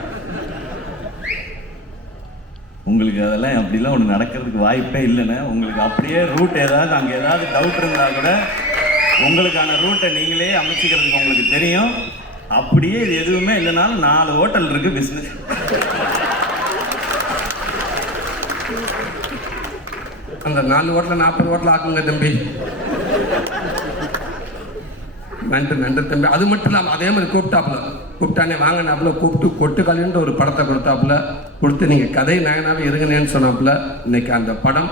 உங்களுக்கு அதெல்லாம் அப்படிலாம் ஒன்று நடக்கிறதுக்கு வாய்ப்பே இல்லைண்ணே. உங்களுக்கு அப்படியே ரூட் ஏதாவது அங்கே ஏதாவது டவுட் இருந்தால் கூட உங்களுக்கான ரூட்டை நீங்களே அமைச்சிக்கிறதுக்கு உங்களுக்கு தெரியும். அப்படியே இது எதுவுமே இல்லைனாலும் 4 ஹோட்டல் இருக்கு பிஸ்னஸ். அந்த 4 ஹோட்டலில் 40 ஹோட்டல் ஆக்குங்க தம்பி. நன்று தம்பி. அது மட்டும் இல்லாமல் அதே மாதிரி கூப்பிட்டானே வாங்கினாப்புல, கூப்பிட்டு கொட்டுக்காலின்ற ஒரு படத்தை கொடுத்து நீங்கள் கதை நாயனாவே இருங்கன்னு சொன்னாப்புல. இன்னைக்கு அந்த படம்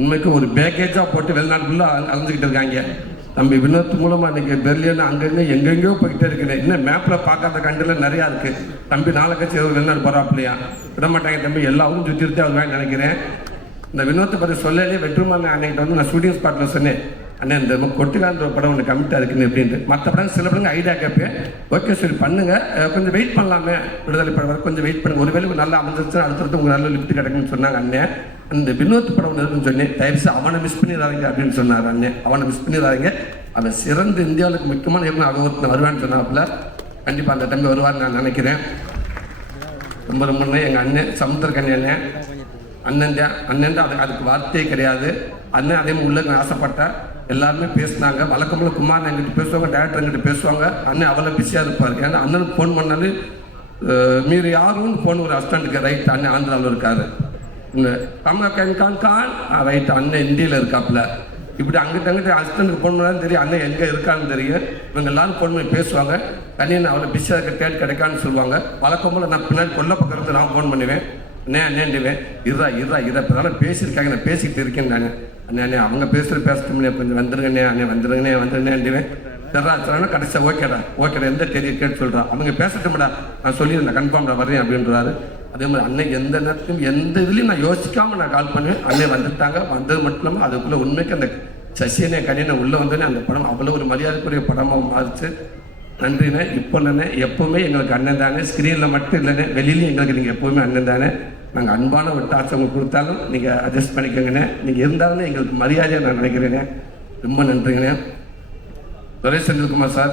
உண்மைக்கு ஒரு பேக்கேஜாக போட்டு வெளிநாட்டுக்குள்ளே அலைஞ்சிக்கிட்டு இருக்காங்க. தம்பி வினோத் மூலமாக இன்னைக்கு பெர்லின் அங்கங்கே எங்கெங்கேயோ போய்கிட்டே இருக்கிறேன். இன்னும் மேப்பில் பார்க்காத கண்டில் நிறையா இருக்குது. தம்பி நாளை கட்சி வெளிநாடு போகிறாப்புலையா, விட மாட்டாங்க தம்பி, எல்லாரும் சுற்றிட்டு வருவான்னு நினைக்கிறேன். இந்த வினோத்தை பற்றி சொல்லலே வெற்றிமாறன் அன்னைக்கிட்ட வந்து நான் ஷூட்டிங் ஸ்பாட்டில் சொன்னேன், அண்ணன் இந்த கொட்டுக்கான்ற படம் ஒன்று கமிட்டாக இருக்குன்னு எப்படின்ட்டு. மற்ற படம் சில படங்க ஐடியா கேட்பேன், ஓகே சரி பண்ணுங்கள், கொஞ்சம் வெயிட் பண்ணலாமே, விடுதலை படம் வர கொஞ்சம் வெயிட் பண்ணுங்கள், ஒருவேளை நல்லா அமைஞ்சிருச்சு அடுத்தடுத்து உங்களுக்கு நல்ல லிஃப்ட் கிடைக்குன்னு சொன்னாங்க அண்ணன். அந்த வினோத் படம் ஒன்று இருக்குன்னு சொன்னேன், தயவுசு அவனை மிஸ் பண்ணிடாதீங்க அப்படின்னு சொன்னார் அண்ணன். அவனை மிஸ் பண்ணிடாதீங்க, அவன் சிறந்த இந்தியாவுக்கு முக்கியமான எப்படி அவன் ஒருத்தன் வருவான்னு சொன்னாப்புல. கண்டிப்பாக அந்த தம்பி வருவான்னு நான் நினைக்கிறேன். ரொம்ப ரொம்ப எங்கள் அண்ணன் சமுத்திரக்கண்ணி அண்ணன் அதுக்கு வார்த்தையே கிடையாது. அண்ணன் அதே மாதிரி உள்ள ஆசைப்பட்டேன். எல்லாருமே பேசினாங்க. வழக்கம்போல குமார் எங்கிட்ட பேசுவாங்க, டேரக்டர் எங்கிட்ட பேசுவாங்க. அண்ணன் அவ்வளோ பிஸியாக இருப்பார். ஏன்னா அண்ணனுக்கு ஃபோன் பண்ணாலும் மீறி யாரும் ஃபோன் ஒரு அசிஸ்டண்ட்டுக்கு ரைட் அண்ணன் ஆந்திராவில் இருக்காரு, கான் ரைட் அண்ணன் இந்தியில் இருக்காப்புல. இப்படி அங்கிட்ட அசிஸ்டண்ட்டுக்கு ஃபோன் பண்ணாலும் தெரியும் அண்ணன் எங்கே இருக்கான்னு தெரியும். இவங்க எல்லாரும் ஃபோன் பண்ணி பேசுவாங்க. கண்ணியன் அவ்வளோ பிஸியாக இருக்க டேட் கிடைக்கான்னு சொல்லுவாங்க. வழக்கம்போல நான் பின்னாடி கொல்ல பக்கத்தில் நான் ஃபோன் பண்ணுவேன், அண்ணேண்டுவேன் இருறா இப்போ பேசியிருக்காங்க, நான் பேசிக்கிட்டு இருக்கேன் நான். அண்ணே அவங்க பேசட்டும்னே, கொஞ்சம் வந்துருங்கண்ணே வந்துருங்கண்ணேண்டுவேன். சரிடா கடைசியாக ஓகேடா எந்த தேதியை கேட்டு சொல்கிறான், அவங்க பேசட்டும்டா நான் சொல்லியிருந்தேன் கன்ஃபார்ம்டா வரேன் அப்படின்றாரு. அதே மாதிரி அண்ணன் எந்த நேரத்துலையும் எந்த இதுலையும் நான் யோசிக்காமல் நான் கால் பண்ணுவேன். அண்ணன் வந்துட்டாங்க. வந்தது மட்டும் இல்லாமல் அதுக்குள்ளே உண்மைக்கு அந்த சசியனே கனியனை உள்ளே வந்தோடனே அந்த படம் அவ்வளோ ஒரு மரியாதைக்குரிய படமாக மாறிச்சு. நன்றிண்ணே. இப்போ இல்லைண்ணே, எப்போவுமே எங்களுக்கு அண்ணன் தானே, ஸ்க்ரீனில் மட்டும் இல்லைண்ணே, வெளியிலையும் எங்களுக்கு நீங்கள் எப்போவுமே அண்ணன் தானே. நாங்கள் அன்பான ஒரு டார்ச் உங்களுக்கு கொடுத்தாலும் நீங்கள் அட்ஜஸ்ட் பண்ணிக்கோங்கண்ணே. நீங்கள் இருந்தாலும் எங்களுக்கு மரியாதையாக நான் நினைக்கிறேனே. ரொம்ப நன்றிங்கண்ணே. துரை செந்தில்குமார் சார்,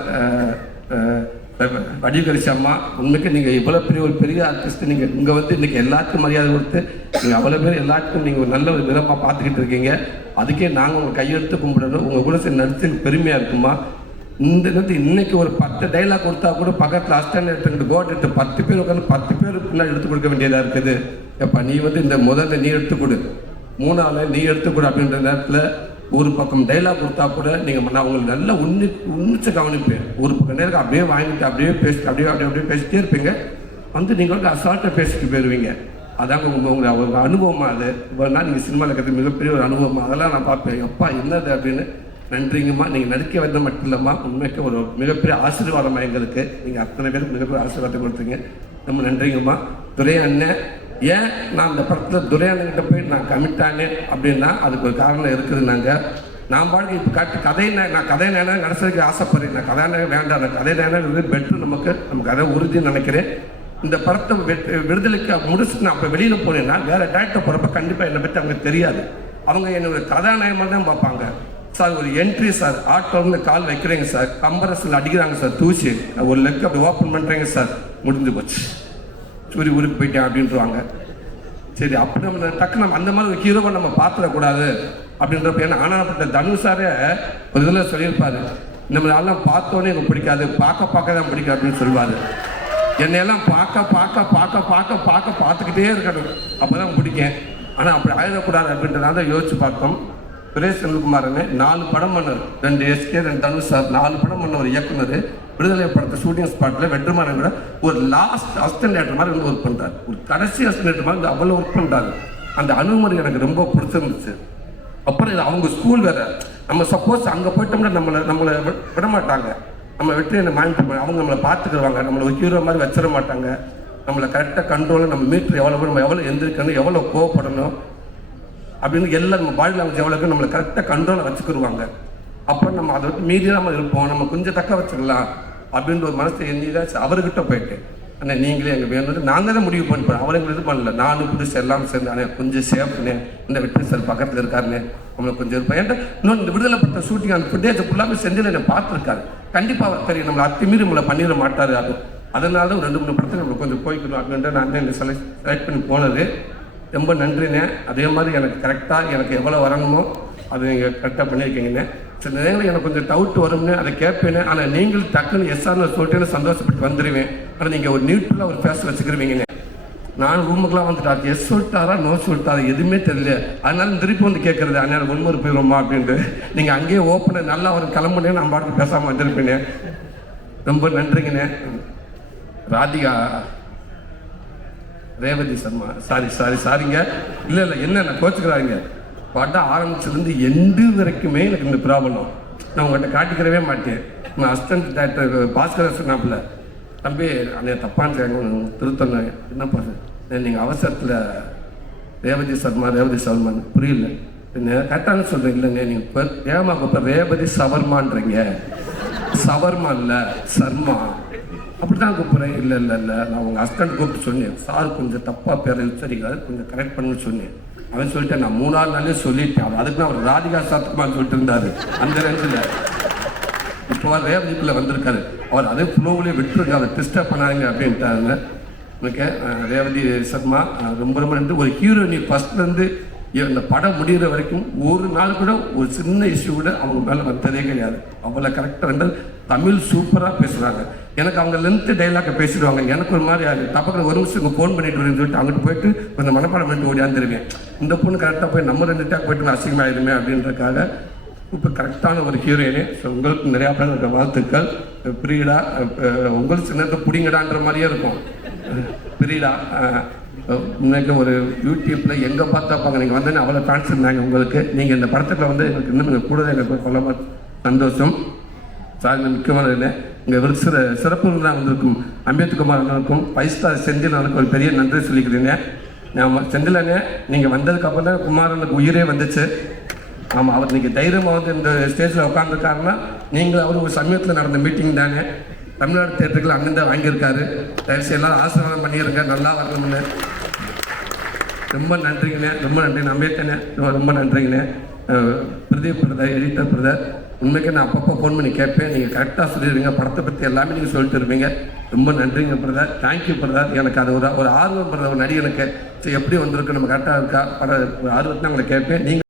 வடிகரிசி அம்மா, உண்மைக்கு நீங்கள் இவ்வளோ பெரிய ஆர்டிஸ்ட், நீங்கள் இங்கே வந்து இன்றைக்கி எல்லாத்துக்கும் மரியாதை கொடுத்து நீங்கள் அவ்வளோ பேர் எல்லாத்துக்கும் நீங்கள் ஒரு நல்ல ஒரு விதமாக பார்த்துக்கிட்டு இருக்கீங்க. அதுக்கே நாங்கள் உங்கள் கையெழுத்து கும்பிடணும். உங்கள் கூட சரி நடிச்சதுக்கு பெருமையாக இருக்குமா. இந்த நேரத்து இன்னைக்கு ஒரு 10 டைலாக் கொடுத்தா கூட பக்கத்தில் அஸ்டாண்ட் எடுத்துக்கிட்டு கோட்டு 10 பேர் உட்காந்து 10 பேர் பின்னாடி எடுத்து கொடுக்க வேண்டியதாக இருக்குது. எப்போ நீ வந்து இந்த முதல்ல நீ எடுத்து கொடு, 3ஆள் நீ எடுத்து கொடு அப்படின்ற நேரத்தில் ஒரு பக்கம் டைலாக் கொடுத்தா கூட நீங்கள் நான் உங்களுக்கு நல்லா உன்னிச்சு கவனிப்பேன். ஒரு பக்கம் நேரம் அப்படியே வாங்கிட்டு அப்படியே பேசிட்டு அப்படியே பேசிட்டே இருப்பீங்க. வந்து நீங்கள் வந்து அசால்ட்டாக பேசிட்டு போயிடுவீங்க. அதாங்க உங்கள் அனுபவமாக அது. இவ்வளோ நாள் நீங்கள் சினிமாவில் இருக்கிறது மிகப்பெரிய ஒரு அனுபவமாக. அதெல்லாம் நான் பார்ப்பேன், எப்பா என்னது அப்படின்னு. நன்றிங்கம்மா. நீங்கள் நடிக்க வந்த மட்டும் இல்லைம்மா, உண்மைக்கு ஒரு மிகப்பெரிய ஆசீர்வாதமாக எங்களுக்கு. நீங்கள் அத்தனை பேருக்கு மிகப்பெரிய ஆசீர்வாதத்தை கொடுத்தீங்க. ரொம்ப நன்றிங்கம்மா. துரை அண்ணன், ஏன் நான் அந்த படத்தில் துரை அண்ணன்கிட்ட போய் நான் கமிட்டானேன் அப்படின்னா அதுக்கு ஒரு காரணம் இருக்குது. நான் பாட்டுக்கு இப்போ நான் கதை நேரம் நடிச்சதுக்கு ஆசைப்படுறேன். நான் கதை நேரம் வேண்டாம், நான் கதை நேரம் பெட்ரு நம்ம கதை உறுதின்னு நினைக்கிறேன். இந்த படத்தை விடுதலைக்கு முடிச்சுட்டு நான் அப்போ வெளியில் போனேன்னா வேறு டேரக்டர் போகிறப்ப கண்டிப்பாக என்னை பற்றி அவங்க தெரியாது. அவங்க என்னோட கதாநாயகமாக தான் பார்ப்பாங்க. சார் ஒரு என்ட்ரி சார், ஆட்டோன்னு கால் வைக்கிறீங்க சார், கம்பரஸில் அடிக்கிறாங்க சார், தூசி ஒரு லெக் அப்படி ஓப்பன் பண்ணுறீங்க சார், முடிஞ்சு போச்சு, சூரி ஊருக்கு போயிட்டேன் அப்படின்ட்டுருவாங்க. சரி, அப்படி நம்ம டக்கு நம்ம அந்த மாதிரி ஒரு ஹீரோவை நம்ம பார்த்துடக்கூடாது அப்படின்றப்ப. ஏன்னா ஆனாப்பட்ட தனுஷாரே ஒரு இதில் சொல்லியிருப்பாரு, நம்மளெல்லாம் பார்த்தோன்னே எனக்கு பிடிக்காது, பார்க்க தான் பிடிக்கும் அப்படின்னு சொல்லுவார். என்னையெல்லாம் பார்த்துக்கிட்டே இருக்கணும், அப்போ தான் பிடிக்கும். ஆனால் அப்படி ஆயிடக்கூடாது அப்படின்றனால தான் யோசிச்சு பார்த்தோம். சுரேஷ் செல்வகுமாரனே 4 படம் பண்ணார், 2 SK 2 தனுஷ் சார், 4 படம் பண்ண ஒரு இயக்குனர். விடுதலை படத்தை ஷூட்டிங் ஸ்பாட்டில் வெற்றிமாறன் கூட ஒரு லாஸ்ட் அசிஸ்டன்ட் மாதிரி வந்து ஒர்க் பண்ணுறாரு, ஒரு கடைசி அசிஸ்டன்ட் மாதிரி அவ்வளோ ஒர்க் பண்ணுறாரு. அந்த அணுகுமுறை எனக்கு ரொம்ப பிடிச்சிருந்துச்சு. அப்புறம் இது அவங்க ஸ்கூல் வேறு, நம்ம சப்போஸ் அங்கே போயிட்டோம்னா நம்மளை விட மாட்டாங்க, நம்ம வெற்றியை மானிட்டர் அவங்க நம்மளை பார்த்துக்குருவாங்க, நம்மளை ஒரு ஹீரோ மாதிரி வச்சிட மாட்டாங்க. நம்மளை கரெக்டாக கண்ட்ரோலில் நம்ம மீட்ரு நம்ம எவ்வளோ எந்திரிக்கணும், எவ்வளோ கோவப்படணும் அப்படின்னு எல்லாம் நம்ம பாடி லாங்குவேஜ் எவ்வளோக்கு நம்மளை கரெக்டாக கண்ட்ரோலை வச்சுக்கிடுவாங்க. அப்போ நம்ம அதை விட்டு மீறியாமல் இருப்போம், நம்ம கொஞ்சம் தக்க வச்சுக்கலாம் அப்படின்ற ஒரு மனசை எண்ணி தான் அவர்கிட்ட போயிட்டு, அண்ணா நீங்களே எங்கள் வேணும் நாங்கள் தான் முடிவு பண்ணிப்போம். அவர் எங்களுக்கு இது பண்ணல, நானும் புதுசு எல்லாம் சேர்ந்து அண்ணே கொஞ்சம் சேஃப்னே, இந்த வெற்றி சார் பக்கத்தில் இருக்காருன்னு நம்மளை கொஞ்சம் இருப்போம். ஏன்டா இன்னொன்று இந்த விடுதலை பட்ட ஷூட்டிங் அந்த ஃபுட்டேஜை ஃபுல்லாகவே செஞ்சில் என்னை பார்த்துருக்காரு. கண்டிப்பாக தெரியும் நம்மளை அத்துமீறி நம்மளை பண்ணிட மாட்டார். அதனால தான் 2-3 படத்தில் நம்மளுக்கு கொஞ்சம் போய்க்கணும் அப்படின்ட்டு நான் என்னை செலக்ட் பண்ணி போனது. ரொம்ப நன்றிண்ணே. அதே மாதிரி எனக்கு கரெக்டாக எனக்கு எவ்வளோ வரணுமோ அது நீங்கள் கரெக்டாக பண்ணியிருக்கீங்கண்ணே. சில நேரங்களில் எனக்கு கொஞ்சம் டவுட் வரும்னு அதை கேட்பேனே, ஆனால் நீங்கள் டக்குன்னு எஸ்ஆர்னு சொல்லிட்டு சந்தோஷப்பட்டு வந்துடுவேன். ஆனால் நீங்கள் ஒரு நியூட்ரலாக ஒரு ஃபேஸ் வச்சுக்கிருவீங்கண்ணே. நான் ரூமுக்கெலாம் வந்துட்டு அது எஸ் சொல்லிட்டாரா நோ சொல்லிட்டாரா எதுவுமே தெரியல, அதனால திருப்பி வந்து கேட்குறது அண்ணன் முன்முறை போயிடுவோமா அப்படின்ட்டு. நீங்கள் அங்கேயே ஓப்பனாக நல்லா ஒரு கிளம்புனே நான் பாட்டுக்கு பேசாமல் வந்திருப்பேனே. ரொம்ப நன்றிங்கண்ணே. ராதிகா ரேவதி சர்மா சாரிங்க, இல்லை என்ன கோச்சுக்கிறாங்க. படம் ஆரம்பிச்சிலேருந்து எண்டு வரைக்குமே எனக்கு இந்த ப்ராப்ளம் நான் உங்கள்கிட்ட காட்டிக்கிறவே மாட்டேன். நான் அசிஸ்டன்ட் டைரக்டர் பாஸ்கர் சொன்னாப்புல, தம்பி அண்ணே தப்பான்னு திருத்தணும் என்னப்பா நீங்கள் அவசரத்தில் ரேவதி சவர்மான் புரியல என்ன கரெக்டானு சொல்கிறீங்க. இல்லைங்க நீங்கள் இப்போ ஏமாக்கு இப்போ ரேவதி சவர்மான்றீங்க, சவர்மா இல்லை சர்மா அப்படி தான் கூப்பிட்றேன். இல்லை நான் உங்கள் ஹஸ்பண்ட் கூப்பிட்டு சொன்னேன், சார் கொஞ்சம் தப்பாக பேர் உச்சரிக்கிறாரு, கொஞ்சம் கரெக்ட் பண்ணுன்னு சொன்னேன். அவன் சொல்லிட்டேன், நான் 3 நாளே சொல்லிட்டேன். அவன் அதுக்கு தான் அவர் ராதிகா சாத்தமான்னு சொல்லிட்டு இருந்தார் அந்த ரேஞ்சில். இப்போ ரேவதிக்குள்ளே வந்திருக்காரு, அவர் அதே ஃப்ளோவிலே விட்டுருங்க, அதை டிஸ்டர்ப் பண்ணாங்க அப்படின்ட்டாங்க. ஓகே, ரேவதி சர்மா ரொம்ப நன்றி. ஒரு ஹீரோயினி ஃபஸ்ட்லேருந்து இந்த படம் முடிகிற வரைக்கும் ஒரு நாள் கூட ஒரு சின்ன இஷ்யூ கூட அவங்க மேலே வந்ததே கிடையாது. அவ்வளோ கரெக்டாக தமிழ் சூப்பராக பேசுகிறாங்க. எனக்கு அவங்க லென்த்து டைலாக்கை பேசிடுவாங்க, எனக்கு ஒரு மாதிரி ஆகுது. தப்பக்கிற ஒரு நிமிஷம் இங்கே ஃபோன் பண்ணிட்டு வரேன்னு சொல்லிட்டு அங்கிட்டு போயிட்டு கொஞ்சம் மனப்பாடம் பண்ணிட்டு ஓடியாந்துருவேன். இந்த பொண்ணு கரெக்டாக போய் நம்ம 2 டேக் போய்ட்டு அசிங்கமாகிடுமே அப்படின்றக்காக இப்போ கரெக்டான ஒரு ஹீரோயினே. ஸோ உங்களுக்கு நிறையா பேர் வாழ்த்துக்கள். பிரியடா உங்களுக்கு சின்னத்தை பிடிங்கடான்ற மாதிரியே இருக்கும். பிரியடா இன்னைக்கு ஒரு யூடியூப்பில் எங்கே பார்த்தாப்பாங்க நீங்கள் வந்து அவ்வளோ ஃபேன்ஸ் இருந்தாங்க உங்களுக்கு. நீங்கள் இந்த படத்துக்கு வந்து எனக்கு இன்னும் நீங்கள் கூட எனக்கு கொள்ள சந்தோஷம். சார் முக்கியமான இல்லை இங்கே சிறப்பு விருதாக வந்திருக்கும் அம்பேத்குமார் அண்ணனுக்கும் 5 ஸ்டார் செந்தில் அண்ணனுக்கு ஒரு பெரிய நன்றி சொல்லிக்கிறீங்க. நான் செந்திலண்ணே நீங்கள் வந்ததுக்கப்புறம் தான் குமாரனுக்கு உயிரே வந்துச்சு. ஆமாம், அவர் இன்றைக்கி தைரியமாக வந்து இந்த ஸ்டேஜில் உட்காந்துருக்காருன்னா நீங்கள் அவர் ஒரு சமயத்தில் நடந்த மீட்டிங் தானே. தமிழ்நாடு தேட்டருக்குள்ள அண்ணன் தான் வாங்கியிருக்காரு. தயவுசெய்து எல்லாரும் ஆசீர்வாதம் பண்ணியிருங்க, நல்லா வரணும்னு. ரொம்ப நன்றிங்கண்ணே, ரொம்ப நன்றி. நம்பேத்தனே ரொம்ப நன்றிங்கண்ணே. பிரதீப் பிரதர், எடிட்டர் பிரதர், உண்மைக்கு நான் அப்பப்போ ஃபோன் பண்ணி கேட்பேன், நீங்கள் கரெக்டாக சொல்லிடுவீங்க, படத்தை பற்றி எல்லாமே நீங்கள் சொல்லிட்டு இருப்பீங்க. ரொம்ப நன்றிங்க பிரதர், தேங்க்யூ பிரதர். எனக்கு அது ஒரு ஆர்வம் பிரதர், ஒரு நடிகனுக்கு எப்படி வந்திருக்கு, நம்ம கரெக்டாக இருக்கா படம் ஒரு ஆர்வத்தை உங்களை கேட்பேன். நீங்கள்